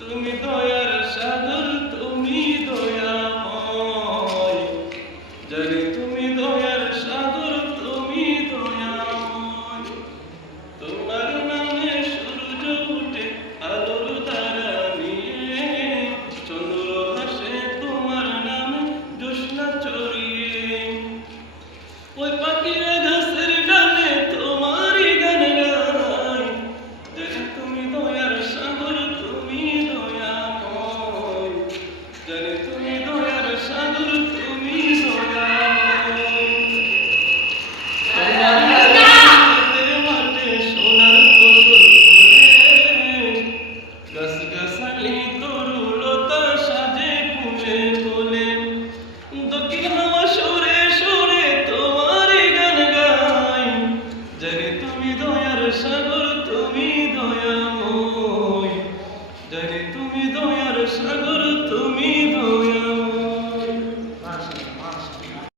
তুমি দয়ার সাগর, তুমি দয়াময়। জানি তুমি দয়ার সাগর, তুমি দয়াময়। তোমার নামে সূর্য ওঠে আলোর তারা নিয়ে, চন্দ্র ভাসে তোমার নামে জ্যোৎস্না চড়িয়ে। ওই পাখিরা গাছের ডালে তোমারই গান গায়। জানি তুমি দয়ার সাগর, তুমি দয়াময়। জানি তুমি দয়ার সাগর, তুমি দয়াময়। তোমার মাঠে মাঠে সোনার ফসল ফলে, গাছগাছালি তরুলতা সাজে ফুলে ফলে। দক্ষিণ হাওয়া সুরে সুরে তোমারই গান গায়। জানি তুমি দয়ার সাগর, তুমি দয়াময়। জানি তুমি দয়ার সাগর, তুমি